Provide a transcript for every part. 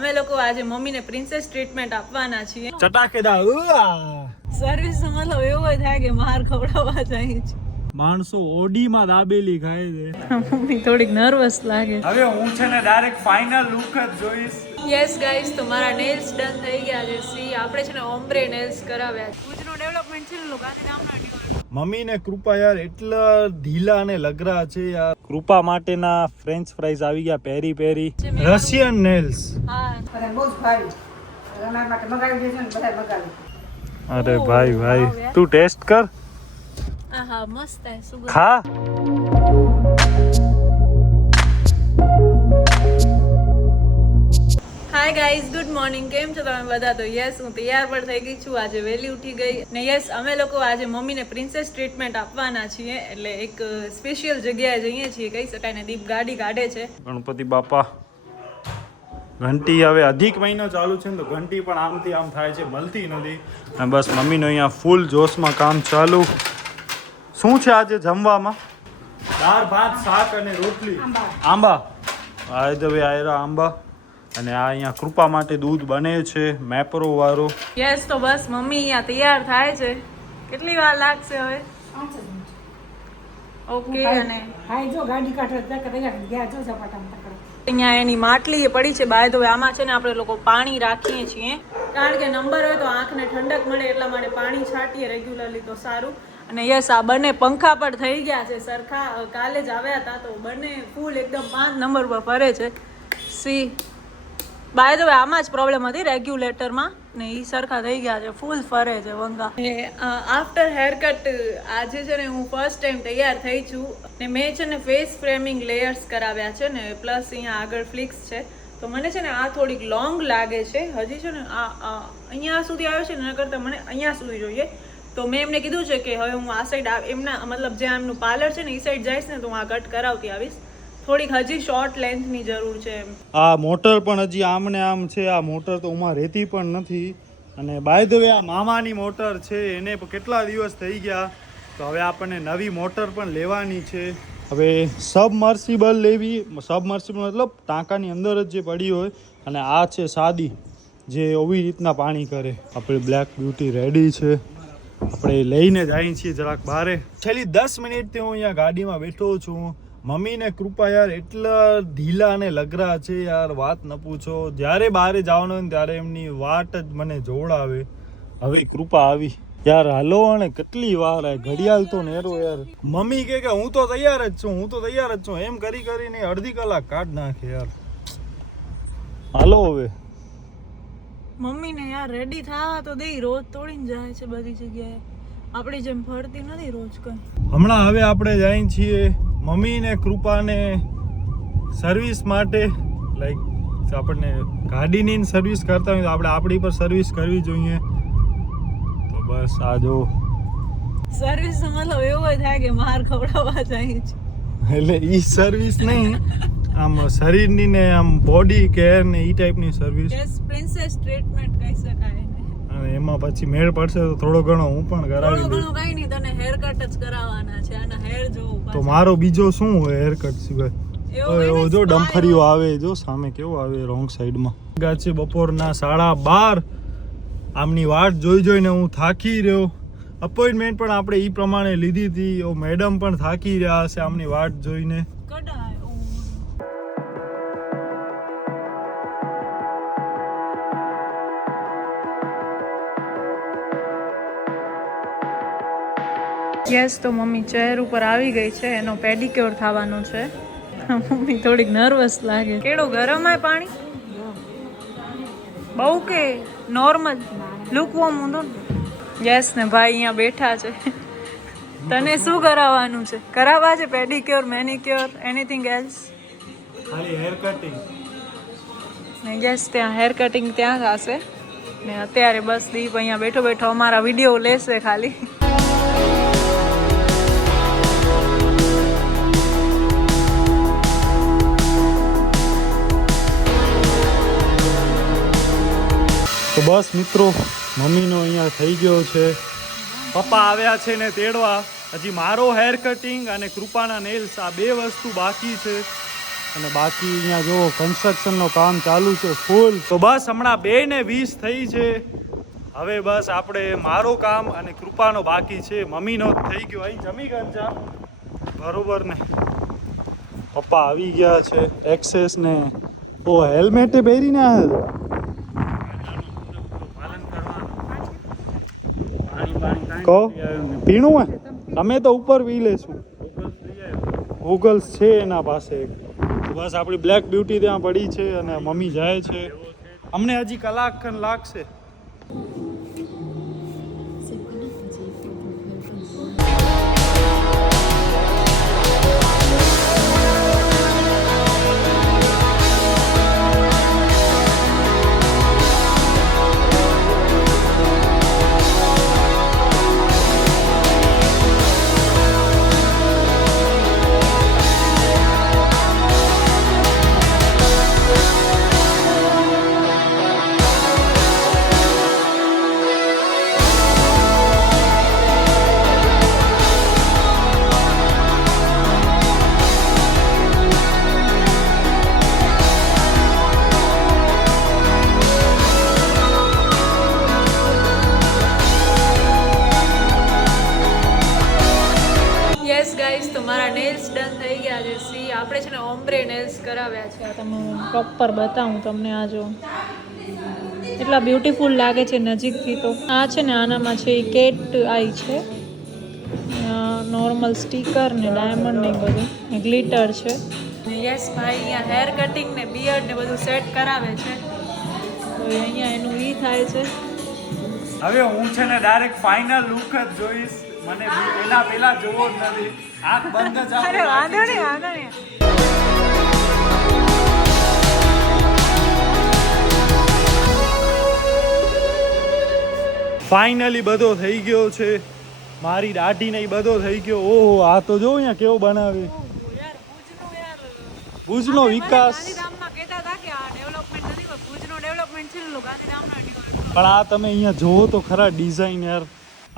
અમે લોકો આજે મમ્મીને પ્રિન્સેસ ટ્રીટમેન્ટ આપવાના છીએ. ચટાકેદાર સર્વિસ મતલબ એવો થાય કે માર ખવડાવવા જાય છે. માણસો ઓડીમાં દાબેલી ખાય છે. મમ્મી થોડીક નર્વસ લાગે. હવે હું છે ને ડાયરેક્ટ ફાઇનલ લુક જ જોઈશ. યસ ગાઈસ, તો મારા નેલ્સ ડન થઈ ગયા છે. સી આપણે છે ને ઓમ્બ્રે નેલ્સ કરાવ્યા છે. ભુજનો ડેવલપમેન્ટ છે ને લોકો ગાંધીધામનો મમ્મી ને કૃપા યાર એટલા ઢીલા અને લગરા છે યાર. કૃપા માટેના ફ્રેન્ચ ફ્રાઈઝ આવી ગયા પેરી પેરી રશિયન નેલ્સ. હા બહુ જ ભારી અમારા માટે મગાવી દેજો ને બધા મગાવી. અરે ભાઈ ભાઈ તું ટેસ્ટ કર. આહા મસ્ત હે. સુગંધ ખા. Hi guys, good morning. કેમ છો તમે બધા? તો યસ, હું તૈયાર પણ થઈ ગઈ છું. આજે વહેલી ઉઠી ગઈ ને યસ, અમે લોકો આજે મમ્મીને પ્રિન્સેસ ટ્રીટમેન્ટ આપવાના છીએ. એટલે એક સ્પેશિયલ જગ્યાએ જઈએ છીએ કહી શકાય ને. દીપ ગાડી કાઢે છે. ગણપતિ બાપા ઘંટી હવે અધિક મહિનો ચાલુ છે ને તો ઘંટી પણ આમથી આમ થાય છે, મળતી નથી. અને બસ મમ્મીનો અહીંયા ફૂલ જોશમાં કામ ચાલુ. શું છે આજે જમવામાં? દાળ ભાત શાક અને રોટલી. આંબા આંબા. અને આ અહીંયા કૃપા માટે દૂધ બને છે મેપરો વાળો. યસ, તો બસ મમ્મી અહીંયા તૈયાર થાય છે. કેટલી વાર લાગશે હવે? ઓકે. અને હા જો ગાડી કાઢે તૈયાર ગયા જો ઝપાટામાં તકડે. અહીંયા એની માટલી પડી છે. બાય ધ વે આમાં છે ને આપણે લોકો પાણી રાખીએ છીએ, કારણ કે નંબર હોય તો આંખને ઠંડક મળે એટલા માટે પાણી છાંટીએ રેગ્યુલરલી તો સારું. અને યસ, આ બંને પંખા પણ થઈ ગયા છે સરખા. કાલે જ આવ્યા હતા તો બંને ફૂલ એકદમ 5 નંબર પર ફરે છે. સી બાય ધ વે આમાં જ પ્રોબ્લેમ હતી રેગ્યુલેટરમાં ને એ સરખા થઈ ગયા છે, ફૂલ ફરે છે વંગા. આફ્ટર હેરકટ આજે છે ને હું ફર્સ્ટ ટાઈમ તૈયાર થઈ છું ને મેં છે ને ફેસ ફ્રેમિંગ લેયર્સ કરાવ્યા છે ને પ્લસ અહીંયા આગળ ફ્લિક્સ છે. તો મને છે ને આ થોડીક લોંગ લાગે છે. હજી છે ને આ અહીંયા સુધી આવ્યો છે ને એના કરતાં મને અહીંયા સુધી જોઈએ. તો મેં એમને કીધું છે કે હવે હું આ સાઈડ એમના મતલબ જ્યાં એમનું પાર્લર છે ને એ સાઈડ જઈશ ને તો હું આ કટ કરાવતી આવીશ. થોડીક હજી શોર્ટ લેન્થની જરૂર છે એમ. આ મોટર પણ હજી આમ ને આમ છે. આ મોટર તો ઉમાં રહેતી પણ નથી. અને બાય ધ વે આ મામાની મોટર છે, એને કેટલા દિવસ થઈ ગયા. તો હવે આપણને નવી મોટર પણ લેવાની છે. હવે સબમર્સિબલ લેવી. સબમર્સિબલ મતલબ ટાંકાની અંદર જ જે પડી હોય. અને આ છે સાદી, જે એવી રીતના પાણી કરે. આપણે બ્લેક બ્યુટી રેડી છે. આપણે લઈને જઈએ છીએ જરાક બારે. છેલ્લી 10 મિનિટથી હું અહીંયા ગાડીમાં બેઠો છું. મમ્મીને કૃપા યાર એટલા ઢીલા અને લગરા છે યાર, વાત ન પૂછો. જ્યારે બહારે જવાનું હોય ને ત્યારે એમની વાટ જ મને જોડાવે. હવે કૃપા આવી યાર, હાલો. અને કેટલી વાર ઘડિયાળ તો નેરો યાર. મમ્મી કે હું તો તૈયાર જ છું, એમ કરી કરીને અડધી કલાક કાઢ નાખે યાર. હાલો હવે મમ્મીને યાર રેડી થવા તો દે. રોજ તોડીને જાય છે બધી જગ્યાએ, આપણી જેમ ફરતી નથી રોજ કઈ. હમણાં હવે આપણે જઈએ છીએ મમ્મીને કૃપાને સર્વિસ માટે. લાઈક આપણને ગાડીની સર્વિસ કરતા હોય તો આપણે આપણી પર સર્વિસ કરવી જોઈએ. તો બસ આ જો સર્વિસ મતલબ એવો થાય કે માર ખવડાવવા જાય છે. એટલે ઈ સર્વિસ નહીં, આમ શરીરની ને આમ બોડી કેર ને ઈ ટાઈપની સર્વિસ. યસ, પ્રિન્સેસ ટ્રીટમેન્ટ કહી શકાય ને. અને એમાં પછી મેળ પડશે તો થોડો ઘણો હું પણ કરાવી દઉં. થોડું કઈ નહીં, તને હેર કટ જ કરાવવાના છે. આના હેર જોવું તો મારો બીજો શું હોય હેર કટ સિવાય? એવો જો ડમ્ફરીઓ આવે, જો સામે કેવો આવે રોંગ સાઈડમાં. છે બપોરના 12:30. આમની વાટ જોઈને હું થાકી રહ્યો. અપોઇન્ટમેન્ટ પણ આપણે ઈ પ્રમાણે લીધી હતી. મેડમ પણ થાકી રહ્યા હશે આમની વાટ જોઈને. યસ, તો મમ્મી ચેર ઉપર આવી ગઈ છે. એનો પેડિક્યોર થવાનો છે. મમ્મી થોડીક નર્વસ લાગે. કેળું ગરમ હોય પાણી? બહુ કે નોર્મલ? લુકવોર્મ ઊંધો ને? યસ ને ભાઈ અહીંયા બેઠા છે. તને શું કરાવવાનું છે? કરાવવા છે પેડિક્યોર, મેનિક્યોર, એનીથિંગ એલ્સ? ખાલી હેર કટિંગ. ને યસ, ત્યાં હેર કટિંગ ત્યાં થશે. ને અત્યારે બસ દીપ અહીંયા બેઠો બેઠો અમારા વિડીયો લેશે ખાલી. તો બસ મિત્રો, મમ્મીનો અહીંયા થઈ ગયો છે. પપ્પા આવ્યા છે ને તેડવા. હજી મારો હેર કટિંગ અને કૃપાના નેલ્સ, આ 2 વસ્તુ બાકી છે. અને બાકી અહીંયા જો કન્સ્ટ્રક્શનનો કામ ચાલુ છે ફૂલ. તો બસ હમણાં 2:20 થઈ છે. હવે બસ આપણે મારું કામ અને કૃપાનો બાકી છે. મમ્મીનો થઈ ગયો. અહીં જમી ગંજા બરોબર ને. પપ્પા આવી ગયા છે. એક્સેસ ને ઓ હેલ્મેટ પહેરીને આવ્યા. કહો પીણું હોય અમે તો ઉપર પી લેશું. ગૂગલ્સ છે એના પાસે. બસ આપણી બ્લેક બ્યુટી ત્યાં પડી છે અને મમ્મી જાય છે. અમને હજી કલાક ખન લાગશે. આપણે છે ને ઓમ્બ્રે નેલ્સ કરાવ્યા છે. તમે પ્રોપર બતાવું તમને. આ જો એટલા બ્યુટીફુલ લાગે છે નજીકથી. તો આ છે ને આનામાં છે એ કેટ આઈ છે, નોર્મલ સ્ટીકર ને ડાયમંડ ને બધું ગ્લિટર છે. યસ ભાઈ અહીંયા હેર કટિંગ ને બિયર્ડ ને બધું સેટ કરાવે છે. તો અહીંયા એનું ઈ થાય છે. હવે હું છે ને ડાયરેક્ટ ફાઇનલ લુક જ જોઈશ. મને એના પહેલા જોવો જ નથી. આંખ બંધ જ. અરે વાંધો નહીં, વાંધો નહીં. ફાઇનલી બધો થઈ ગયો છે. મારી દાઢી ને બધો થઈ ગયો. ઓહો આ તો જો અહીંયા કેવો બનાવે. ભુજનો વિકાસ. પણ આ તમે અહીંયા જોવો તો ખરા ડિઝાઇન યાર.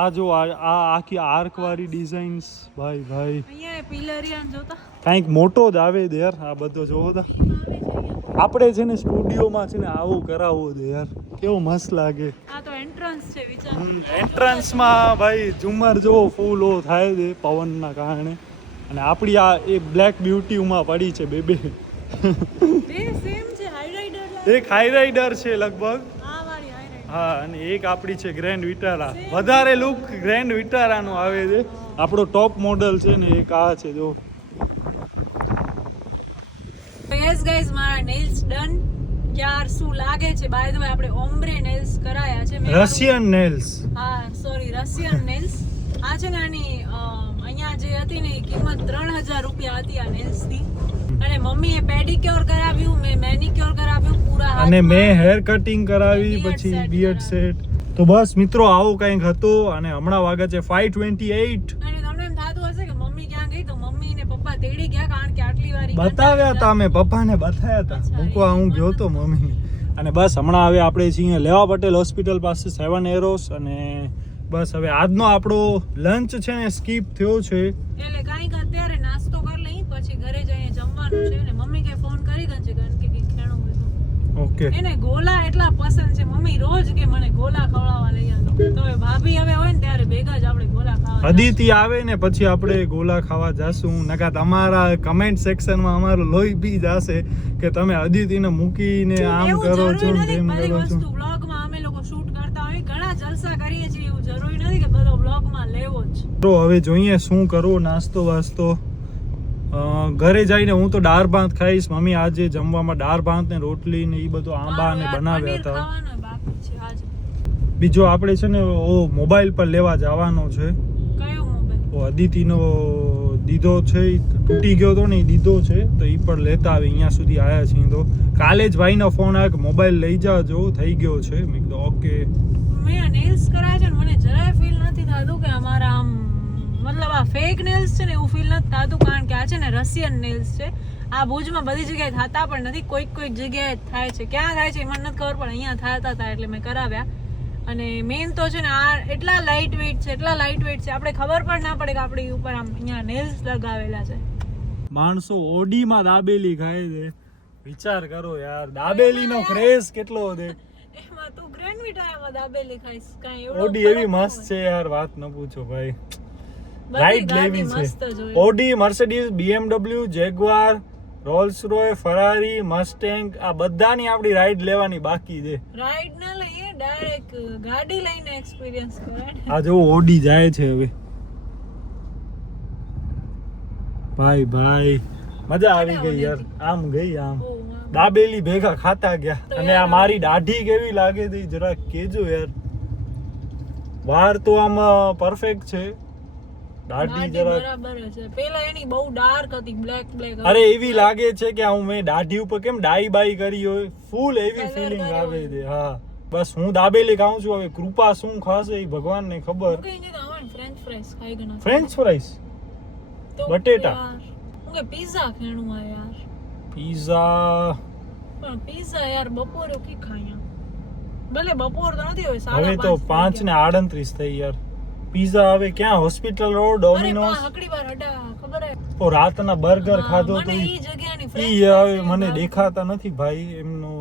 આ જો આ આખી આર્ક વાળી ડિઝાઇન્સ. ભાઈ ભાઈ અહીંયા પિલરિયાન જોતા કંઈક મોટો જ આવે દે યાર. આ બધો જોવો તો આપણે છે ને સ્ટુડિયોમાં છે ને આવું કરાવવું દે યાર. કેવો મસ્ત લાગે. આ તો એન્ટ્રન્સ છે વિચાર. એન્ટ્રન્સમાં ભાઈ ઝુમર જોવો ફૂલ ઓ થાય છે પવનના કારણે. અને આપણી આ એ બ્લેક બ્યુટીમાં પડી છે બે બે સેમ છે. હાઈરાઇડર એક હાઈરાઇડર છે લગભગ. આ વાળી હાઈરાઇડર. હા અને એક આપણી છે ગ્રેન્ડ વિટારા. વધારે લુક ગ્રેન્ડ વિટારાનો આવે છે. આપણો ટોપ મોડલ છે ને એક આ છે જો. યસ ગાઈઝ મારા નેલ્સ ડન. યાર શું લાગે છે. બાય ધ વે આપણે ઓમ્બ્રે નેલ્સ કરાયા છે. Russian nails. હા સોરી રશિયન નેલ્સ. આ છે ને આની અહીંયા જે હતી ને એ કિંમત 3000 રૂપિયા હતી આ નેલ્સ ની. અને મમ્મીએ પેડિક્યોર કરાવ્યું, મેં મેનિક્યોર કરાવ્યું પૂરા હાથ. અને મેં હેર કટિંગ કરાવી, પછી બિયર્ડ સેટ. તો બસ મિત્રો આવું કંઈક હતું. અને હમણાં વાગે છે 5:28. અને તમને એમ થાતું હશે કે મમ્મી ક્યાં ગઈ, તો મમ્મી ને પપ્પા તેડી ગયા કારણ કે આટલી વારી બતાવ્યા હતા અમે. પપ્પાને બતાવ્યા હતા. મૂકવા હું ગયો તો મમ્મીને. અને બસ હમણાં હવે આપણે છીએ લેવા પટેલ હોસ્પિટલ પાસે 7 એરોસ. અને બસ હવે આજનો આપણો લંચ છે ને સ્કીપ થયો છે. એટલે કાંઈક અત્યારે નાસ્તો કરી લઈ પછી ઘરે જઈને જમવાનું છે. અને મમ્મી કે ફોન કરી ગંજે કારણ કે કંઈક ખેણું હોય તો. ઓકે. એને ગોલા એટલા પસંદ છે. મમ્મી રોજ કે મને ગોલા ખવડાવવા લઈ આવજો. તો હવે ભાભી હવે હોય ને ત્યારે ભેગા જ આપણે ગોલા ખાવા. અદિતિ આવે ને પછી આપણે ગોલા ખાવા જાશું. નકા તમારા કમેન્ટ સેક્શનમાં અમારું લોહી પી જશે કે તમે અદિતિને મૂકીને આમ કરો છો તેમ કરો છો. બ્લોગમાં અમે લોકો શૂટ કરતા હોય, ઘણા જલસા કરીએ છીએ. એવું જરૂરી નથી કે બધો બ્લોગમાં લેવો જ. તો હવે જોઈએ શું કરવું. નાસ્તો વાસ્તો ઘરે જઈને હું તો દાળ ભાત ખાઈશ. મમ્મી આજે જમવામાં દાળ ભાત ને રોટલી ને એ બધું આંબા ને બનાવ્યા હતા. બીજો આપણે છે ને મોબાઈલ પર લેવા જવાનો છે. કયો મોબાઈલ? અદિતિનો દીધો છે, તૂટી ગયો તો ને એ દીધો છે. તો એ પણ લેતા આવે. અહીંયા સુધી આવ્યા છીએ તો કાલે જ ભાઈનો ફોન આવ્યો કે મોબાઈલ લઈ જાજો, થઈ ગયો છે. મેં કીધું ઓકે. મેં નેલ્સ કરાયા છે ને મને જરાય ફીલ નથી થતું કે અમારા આમ મતલબ આ ફેક નેલ્સ છે ને એવું ફીલ નથી થતું. કારણ કે આ છે ને રશિયન નેલ્સ છે. આ ભુજમાં બધી જગ્યાએ થતા પણ નથી, કોઈક જગ્યાએ થાય છે. ક્યાં થાય છે એ મને નથી ખબર, પણ અહીંયા થતા હતા એટલે મેં કરાવ્યા. અને મેઇન તો છે ને આ એટલા લાઇટ વેઇટ છે, એટલા લાઇટ વેઇટ છે, આપણે ખબર પણ ના પડે કે આપણી ઉપર આમ અહીંયા નેલ્સ લગાવેલા છે. માણસો ઓડીમાં દાબેલી ખાય છે. વિચાર કરો યાર, દાબેલીનો ક્રેઝ કેટલો છે. એમાં તું ગ્રેન્ડ મિઠાઈમાં દાબેલી ખાઈશ કાઈ એવડો ઓડી એવી મસ્ત છે યાર, વાત ન પૂછો ભાઈ. બધી રાઈડ ગાડી લેવી મસ્ત જ છે. હોય. Audi, Mercedes, BMW, Jaguar, Rolls Royce, Ferrari, Mustang, આ બધાની આપણી રાઈડ લેવાની બાકી છે. રાઈડ ના લઈએ, ડાયરેક્ટ ગાડી લઈને એક્સપિરિયન્સ કરાય ને. આ જો ઓડી જાય છે હવે. ભાઈ ભાઈ મજા આવી ગઈ યાર, આમ ગઈ આમ ઓ, વાહ. દાબેલી ભેગા ખાતા ગયા. તો અને આ યાર, મારી દાઢી કેવી લાગે છે જરા કેજો યાર. વાર તો આમ પરફેક્ટ છે, દાઢી ગાડી જરા બરાબર છે. પેલા એની બહુ ડાર્ક હતી, બ્લેક બ્લેક. અરે એવી લાગે છે કે હું મેં દાઢી ઉપર કેમ ડાઈ બાઈ કરી હોય, ફૂલ એવી Colour ફિલિંગ કર્યો આવે હોય. છે. હા બસ હું દાબેલી ખાઉં છું, હવે કૃપા શું ખાશે એ ભગવાનને ખબર. કઈ નહીં તો ફ્રેન્ચ ફ્રાઈસ ખાઈ ગયો. ફ્રેન્ચ ફ્રાઈસ, બટેટા. હું કે પિઝા ખેણું આ યાર. પીઝા પણ પિઝા યાર બપોરે કી ખાયા. ભલે બપોર તો નથી હોય, હવે તો 5:38 થઈ યાર. પીઝા હવે ક્યાં? Hospital road, Domino's. હકડી બાર અડા ખબર હે. તો રાતના બર્ગર ખાધો તો મને ઈ જગ્યાની ફ્રેન્ચ ઈ હવે મને દેખાતા નથી ભાઈ એમનો.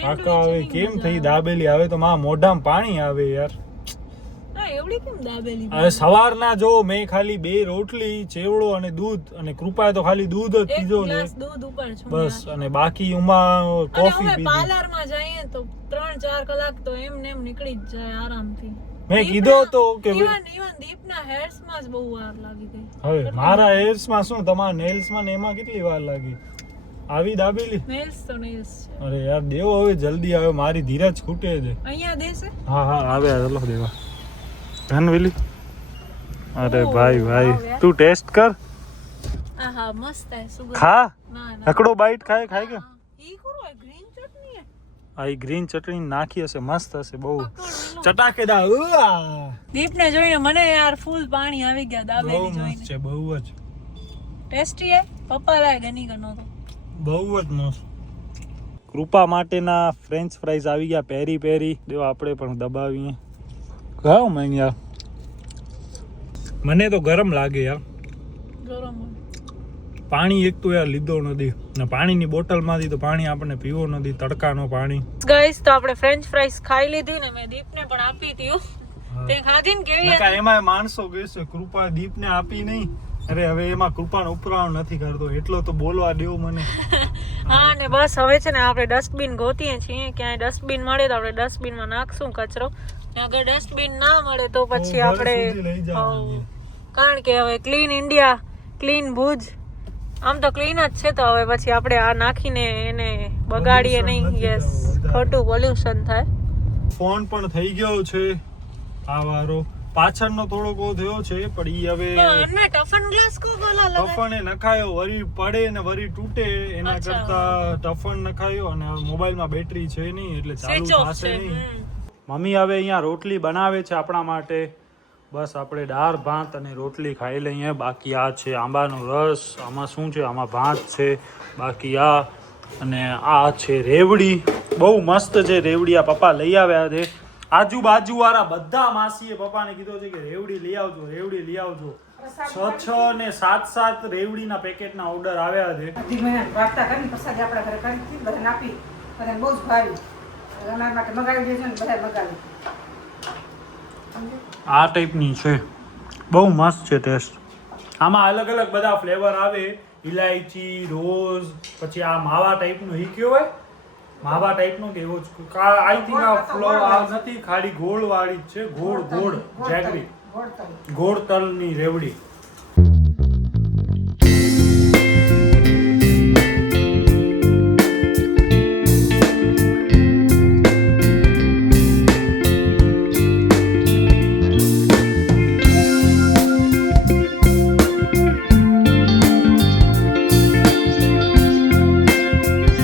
કાકા હવે કેમ થઈ દાબેલી, હવે તો માં મોઢામાં પાણી આવે યાર. ના એવડી કેમ દાબેલી? હવે સવારના જો મેં ખાલી 2 રોટલી, ચેવડો અને દૂધ, અને કૃપાએ તો ખાલી દૂધ જ એક પીધો છે ગ્લાસ દૂધ ઉપર છું બસ. યાર. અને બાકી ઉમાં અને કોફી હવે પીધી. પાર્લરમાં જઈએ તો 3-4 કલાક તો એમ ને એમ નીકળી જ જાય આરામથી. મેં કીધો તો કે ઇવન દીપના હેર્સમાં જ બહુ વાર લાગી ગઈ. હવે મારા હેર્સમાં શું, તમારા નેલ્સમાં ને એમાં કેટલી વાર લાગી આવી દાબેલી. નેલ્સ તો નેલ્સ છે. અરે યાર દેવો હવે જલ્દી આવે, મારી ધીરજ ખૂટે છે. અહીંયા દેશે. હા હા આવે ચલો દેવા ધનવેલી. અરે ઓહ, ભાઈ ભાઈ વાવ યાર. તું ટેસ્ટ કર, આહા મસ્ત હે સુગંધ. ખા. ના ના નકડો બાઈટ ખાય ખાય કે ઈ કરો ગ્રીન ચટણી હે. આ ગ્રીન ચટણી નાખી હશે, મસ્ત હશે બહુ પકડ ચટાકેદાર. દીપને જોઈને મને યાર ફૂલ પાણી આવી ગયા બહુ દાબેલી મસ્ત જોઈને. છે, બહુ જ ટેસ્ટી હે. પપ્પા લાય ગની ગનો તો. બહુ જ મસ્ત. કૃપા માટેના ફ્રેન્ચ ફ્રાઈઝ આવી ગયા, પેરી પેરી. દેવો આપણે પણ દબાવીએ. ખાઓ મેં યાર, મને તો ગરમ લાગે યાર. ગરમ હોય. પાણી એક તો યાર લીધો નથી, ને પાણીની બોટલમાંથી તો પાણી આપણને પીવો નથી, તડકાનો પાણી. ગાઈસ તો આપણે ફ્રેન્ચ ફ્રાઈસ ખાઈ લીધી ને મેં દીપને પણ આપી હતી હો. તે ખાધી ને કેવી નકા એમાં માણસો કહેશે કૃપા દીપને આપી નહીં. અરે હવે એમાં કૃપાનો ઉપરાણ નથી કરતો, એટલો તો બોલવા દેવો મને. હા ને બસ હવે છે ને આપણે ડસ્ટબિન ગોતીએ છીએ, ક્યાંય ડસ્ટબિન મળે તો આપણે ડસ્ટબિનમાં નાખશું કચરો. ને અગર ડસ્ટબિન ના મળે તો પછી ઘર આપણે સુધી લઈ જવાનું. કારણ કે હવે ક્લીન ઇન્ડિયા, ક્લીન ભુજ, આમ તો ક્લીન જ છે, તો હવે પછી આપણે આ નાખીને એને બગાડીએ નહીં. નથી યસ, કરવું, ખોટું પોલ્યુશન થાય. ફોન પણ થઈ ગયો છે આ વારો. પાછળનો થોડોક થયો છે પણ ઈ હવે પણ ટફન ગ્લાસ કો ગલા લગાય. ટફને નખાયો, વરી પડે ને વરી તૂટે એના અચ્છા. કરતા ટફન નખાયો. અને મોબાઈલમાં બેટરી છે નહીં એટલે ચાલુ સ્વિચ ઓફ થશે છે. નહીં. મમ્મી હવે અહીંયા રોટલી બનાવે છે આપણા માટે. બસ આપણે દાળ ભાત અને રોટલી ખાઈ લઈએ. બાકી આ છે આંબાનો રસ, આમાં શું છે, આમાં ભાત છે, બાકી આ, અને આ છે રેવડી. બહુ મસ્ત છે રેવડી, આ પપ્પા લઈ આવ્યા છે. આજુબાજુ વાળા બધા માસીએ પપ્પાને કીધો છે કે રેવડી લઈ આવજો, રેવડી લઈ આવજો. 6 ને 7 રેવડીના પેકેટના ઓર્ડર આવ્યા છે. અઢી મહિના વાર્તા કરીને પ્રસાદ આપણા ઘરે કરી હતી, બધાને આપી, બધાને બહુ જ ભાવી. અમારા માટે મગાવી દેજો ને બધા મગાવી. આ ટાઈપની છે, બહુ મસ્ત છે ટેસ્ટ. આમાં અલગ અલગ બધા ફ્લેવર આવે, ઇલાયચી, રોઝ, પછી આ માવા ટાઈપનું ઈ કયો હોય, માવા ટાઈપનો કે એવો જ આઈ થિંક આ ફ્લોર આ નથી, ખાલી ગોળ વાળી જ છે. ગોળ જેગરી ગોળ તળી. ગોળ તલની રેવડી.